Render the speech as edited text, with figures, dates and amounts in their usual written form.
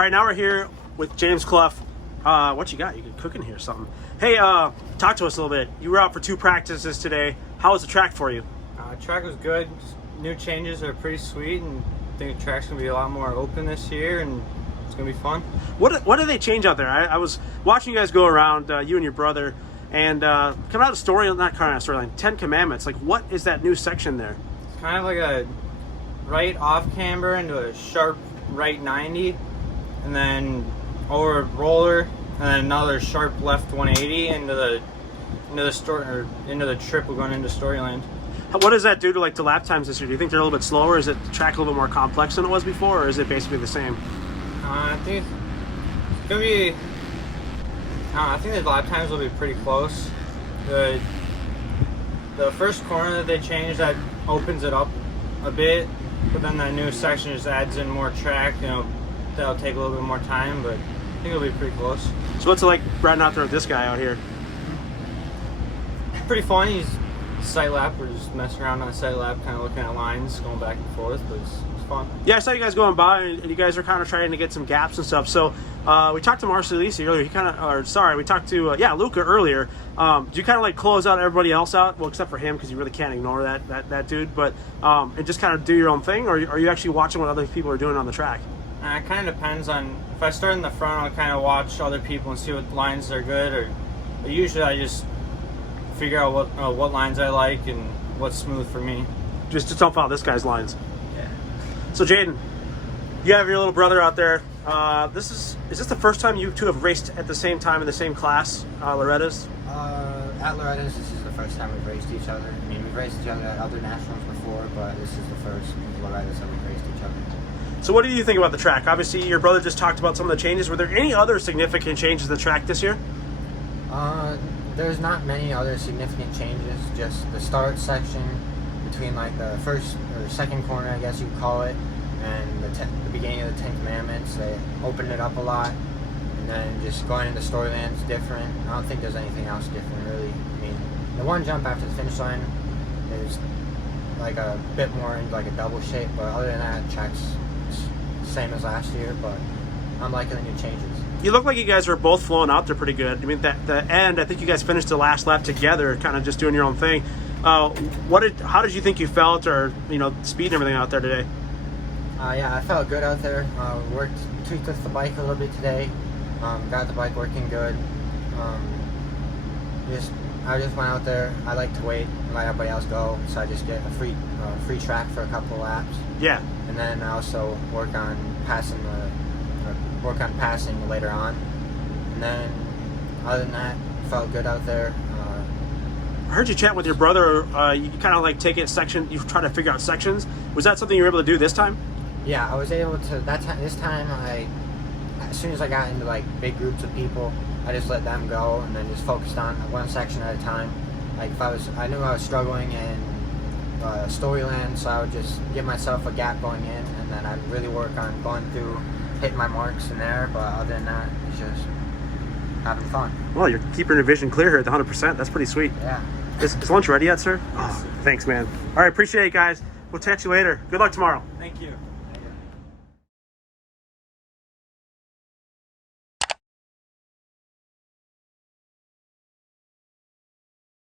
All right, now we're here with James Clough. What you got? You cooking here or something? Hey, talk to us a little bit. You were out for 2 practices today. How was the track for you? Track was good. New changes are pretty sweet, and I think the track's gonna be a lot more open this year, and it's gonna be fun. What do they change out there? I was watching you guys go around, you and your brother, and come out of storyline, 10 Commandments. Like, what is that new section there? It's kind of like a right off camber into a sharp right 90, and then over a roller, and then another sharp left 180 into the trip we're going into Storyland. What does that do to the lap times this year? Do you think they're a little bit slower? Is it the track a little bit more complex than it was before, or is it basically the same? I think it's gonna be. I think the lap times will be pretty close. The first corner that they changed, that opens it up a bit, but then that new section just adds in more track. That'll take a little bit more time, but I think it'll be pretty close. So what's it like riding out there with this guy out here? Pretty fun. He's sight lap. We're just messing around on the sight lap, kind of looking at lines, going back and forth, but it's fun. Yeah, I saw you guys going by, and you guys are kind of trying to get some gaps and stuff. So we talked to Marcelisi earlier. We talked to Luca earlier. Do you kind of close out everybody else out? Well, except for him, because you really can't ignore that dude. But and just kind of do your own thing, or are you actually watching what other people are doing on the track? It kind of depends on. If I start in the front, I'll kind of watch other people and see what lines are good, or usually I just figure out what lines I like and what's smooth for me. Just don't follow this guy's lines. Yeah. So Jayden, you have your little brother out there. Is this the first time you two have raced at the same time in the same class, Loretta's? At Loretta's, this is the first time we've raced each other. I mean, we've raced each other at other nationals before, but this is the first Loretta's that we've raced each other. So what do you think about the track? Obviously, your brother just talked about some of the changes. Were there any other significant changes to the track this year? There's not many other significant changes, just the start section between the first or second corner, I guess you'd call it, and the beginning of the 10 Commandments. They opened it up a lot, and then just going into Storyland's different. I don't think there's anything else different, really. I mean, the one jump after the finish line is a bit more into a double shape, but other than that, track's the same as last year, but I'm liking the new changes. You look like you guys are both flowing out there pretty good. I mean, the end, I think you guys finished the last lap together, kind of just doing your own thing. How did you think you felt, or speed and everything out there today? Yeah, I felt good out there. Tweaked with the bike a little bit today. Got the bike working good. I just went out there. I like to wait and let everybody else go, so I just get a free track for a couple of laps. Yeah. And then I also work on passing later on. And then other than that, felt good out there. I heard you chat with your brother. You kind of take it section. You try to figure out sections. Was that something you were able to do this time? Yeah, I was able to. This time, as soon as I got into big groups of people, I just let them go and then just focused on one section at a time. I knew I was struggling in Storyland, so I would just give myself a gap going in, and then I'd really work on going through, hitting my marks in there. But other than that, it's just having fun. Well, you're keeping your vision clear here at the 100%. That's pretty sweet. Yeah. Is lunch ready yet, sir? Yes. Oh, thanks, man. All right, appreciate it, guys. We'll catch you later. Good luck tomorrow. Thank you.